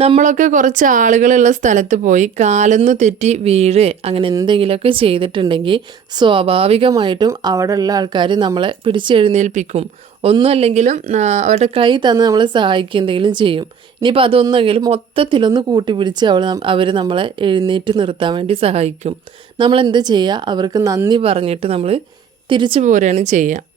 നമ്മളൊക്കെ കുറച്ച് ആളുകളുള്ള സ്ഥലത്ത് പോയി കാലൊന്ന് തെറ്റി വീഴ് അങ്ങനെ എന്തെങ്കിലുമൊക്കെ ചെയ്തിട്ടുണ്ടെങ്കിൽ സ്വാഭാവികമായിട്ടും അവിടെയുള്ള ആൾക്കാർ നമ്മളെ പിടിച്ചെഴുന്നേൽപ്പിക്കും. ഒന്നുമല്ലെങ്കിലും അവരുടെ കൈ തന്ന് നമ്മളെ സഹായിക്കുക എന്തെങ്കിലും ചെയ്യും. ഇനിയിപ്പോൾ അതൊന്നെങ്കിലും മൊത്തത്തിലൊന്ന് കൂട്ടി പിടിച്ച് അവൾ അവർ നമ്മളെ എഴുന്നേറ്റ് നിർത്താൻ വേണ്ടി സഹായിക്കും. നമ്മളെന്ത് ചെയ്യുക? അവർക്ക് നന്ദി പറഞ്ഞിട്ട് നമ്മൾ തിരിച്ചു പോരുകയാണ് ചെയ്യുക.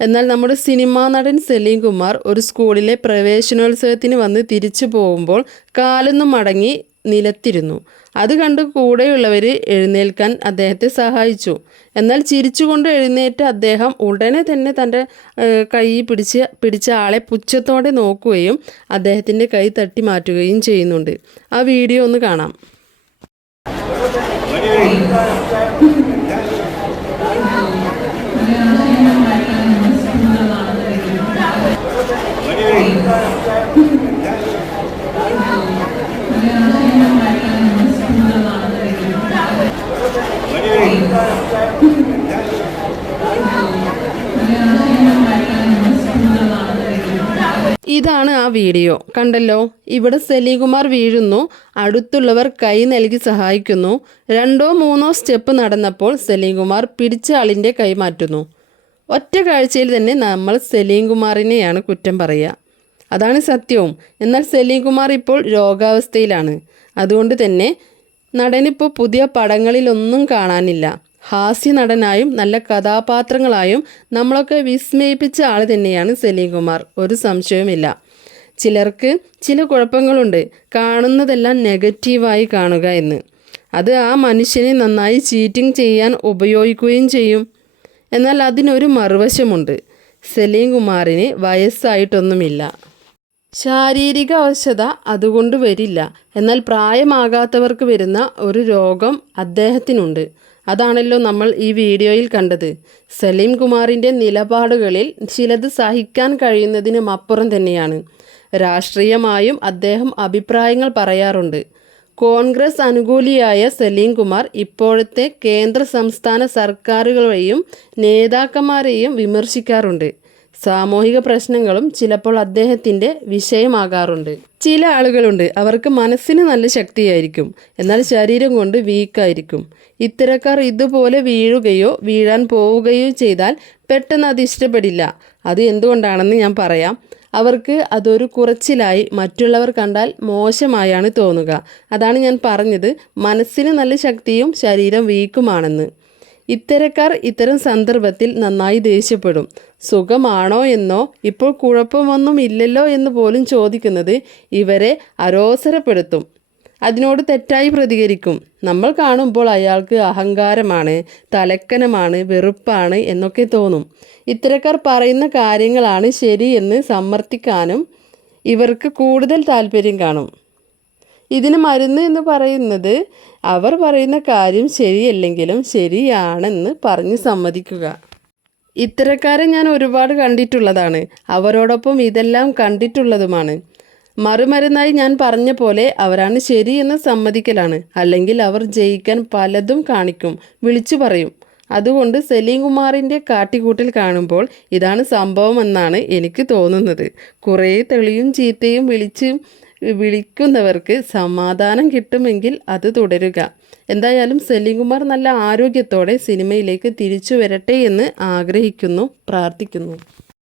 എന്നാൽ നമ്മുടെ സിനിമാ നടൻ സലീം കുമാർ ഒരു സ്കൂളിലെ പ്രവേശനോത്സവത്തിന് വന്ന് തിരിച്ചു പോകുമ്പോൾ കാലൊന്നും മടങ്ങി നിലത്തിരുന്നു. അത് കണ്ട് കൂടെയുള്ളവർ എഴുന്നേൽക്കാൻ അദ്ദേഹത്തെ സഹായിച്ചു. എന്നാൽ ചിരിച്ചുകൊണ്ട് എഴുന്നേറ്റ് അദ്ദേഹം ഉടനെ തന്നെ തന്റെ കൈ പിടിച്ച് പിടിച്ച ആളെ പുച്ഛത്തോടെ നോക്കുകയും അദ്ദേഹത്തിന്റെ കൈ തട്ടി മാറ്റുകയും ചെയ്യുന്നുണ്ട്. ആ വീഡിയോ ഒന്ന് കാണാം. ഇതാണ് ആ വീഡിയോ. കണ്ടല്ലോ? ഇവിടെ സെലികുമാർ വീഴുന്നു. അടുത്തുള്ളവർ കൈ നൽകി സഹായിക്കുന്നു. രണ്ടോ മൂന്നോ സ്റ്റെപ്പ് നടന്നപ്പോൾ സലീംകുമാർ പിടിച്ച ആളിന്റെ കൈ മാറ്റുന്നു. ഒറ്റ കാഴ്ചയിൽ തന്നെ നമ്മൾ സലീംകുമാറിനെയാണ് കുറ്റം പറയുക. അതാണ് സത്യവും. എന്നാൽ സലീംകുമാർ ഇപ്പോൾ രോഗാവസ്ഥയിലാണ്. അതുകൊണ്ട് തന്നെ നടനിപ്പോൾ പുതിയ പടങ്ങളിലൊന്നും കാണാനില്ല. ഹാസ്യ നടനായും നല്ല കഥാപാത്രങ്ങളായും നമ്മളൊക്കെ വിസ്മയിപ്പിച്ച ആൾ തന്നെയാണ് സലീം കുമാർ ഒരു സംശയവുമില്ല. ചിലർക്ക് ചില കുഴപ്പങ്ങളുണ്ട്. കാണുന്നതെല്ലാം നെഗറ്റീവായി കാണുക എന്ന്. അത് ആ മനുഷ്യനെ നന്നായി ചീറ്റിംഗ് ചെയ്യാൻ ഉപയോഗിക്കുകയും ചെയ്യും. എന്നാൽ അതിനൊരു മറുവശമുണ്ട്. സലീം കുമാറിന് വയസ്സായിട്ടൊന്നുമില്ല. ശാരീരിക അവശത അതുകൊണ്ട് വരില്ല. എന്നാൽ പ്രായമാകാത്തവർക്ക് വരുന്ന ഒരു രോഗം അദ്ദേഹത്തിനുണ്ട്. അതാണല്ലോ നമ്മൾ ഈ വീഡിയോയിൽ കണ്ടത്. സലീം കുമാറിന്റെ നിലപാടുകളിൽ ചിലത് സഹിക്കാൻ കഴിയുന്നതിനും അപ്പുറം തന്നെയാണ്. രാഷ്ട്രീയമായും അദ്ദേഹം അഭിപ്രായങ്ങൾ പറയാറുണ്ട്. കോൺഗ്രസ് അനുകൂലിയായ സലീം കുമാർ ഇപ്പോഴത്തെ കേന്ദ്ര സംസ്ഥാന സർക്കാരുകളെയും നേതാക്കന്മാരെയും വിമർശിക്കാറുണ്ട്. സാമൂഹിക പ്രശ്നങ്ങളും ചിലപ്പോൾ അദ്ദേഹത്തിന്റെ വിഷയമാകാറുണ്ട്. ചില ആളുകളുണ്ട് അവർക്ക് മനസ്സിന് നല്ല ശക്തിയായിരിക്കും എന്നാൽ ശരീരം കൊണ്ട് വീക്കായിരിക്കും. ഇത്തരക്കാർ ഇതുപോലെ വീഴുകയോ വീഴാൻ പോവുകയോ ചെയ്താൽ പെട്ടെന്ന് അത് ഇഷ്ടപ്പെടില്ല. അത് എന്തുകൊണ്ടാണെന്ന് ഞാൻ പറയാം. അവർക്ക് അതൊരു കുറച്ചിലായി മറ്റുള്ളവർ കണ്ടാൽ മോശമായാണ് തോന്നുക. അതാണ് ഞാൻ പറഞ്ഞത്. മനസ്സിന് നല്ല ശക്തിയും ശരീരം വീക്കുമാണെന്ന്. ഇത്തരക്കാർ ഇത്തരം സന്ദർഭത്തിൽ നന്നായി ദേഷ്യപ്പെടും. സുഖമാണോ എന്നോ ഇപ്പോൾ കുഴപ്പമൊന്നും ഇല്ലല്ലോ എന്ന് പോലും ചോദിക്കുന്നത് ഇവരെ അരോസരപ്പെടുത്തും. അതിനോട് തെറ്റായി പ്രതികരിക്കും. നമ്മൾ കാണുമ്പോൾ അയാൾക്ക് അഹങ്കാരമാണ് തലക്കനമാണ് വെറുപ്പാണ് എന്നൊക്കെ തോന്നും. ഇത്തരക്കാർ പറയുന്ന കാര്യങ്ങളാണ് ശരിയെന്ന് സമ്മർദ്ദിക്കാനും ഇവർക്ക് കൂടുതൽ താല്പര്യം കാണും. ഇതിന് മരുന്ന് എന്ന് പറയുന്നത് അവർ പറയുന്ന കാര്യം ശരിയല്ലെങ്കിലും ശരിയാണെന്ന് പറഞ്ഞ് സമ്മതിക്കുക. ഇത്തരക്കാരെ ഞാൻ ഒരുപാട് കണ്ടിട്ടുള്ളതാണ്. അവരോടൊപ്പം ഇതെല്ലാം കണ്ടിട്ടുള്ളതുമാണ്. മറുമരുന്നായി ഞാൻ പറഞ്ഞ പോലെ അവരാണ് ശരിയെന്ന് സമ്മതിക്കലാണ്. അല്ലെങ്കിൽ അവർ ജയിക്കാൻ പലതും കാണിക്കും. വിളിച്ചു പറയും. അതുകൊണ്ട് സലീം കുമാറിന്റെ കാട്ടിക്കൂട്ടിൽ കാണുമ്പോൾ ഇതാണ് സംഭവമെന്നാണ് എനിക്ക് തോന്നുന്നത്. കുറേ തെളിയും ചീത്തയും വിളിച്ച് വിളിക്കുന്നവർക്ക് സമാധാനം കിട്ടുമെങ്കിൽ അത് തുടരുക. എന്തായാലും സലീംകുമാർ നല്ല ആരോഗ്യത്തോടെ സിനിമയിലേക്ക് തിരിച്ചു വരട്ടെ എന്ന് ആഗ്രഹിക്കുന്നു പ്രാർത്ഥിക്കുന്നു.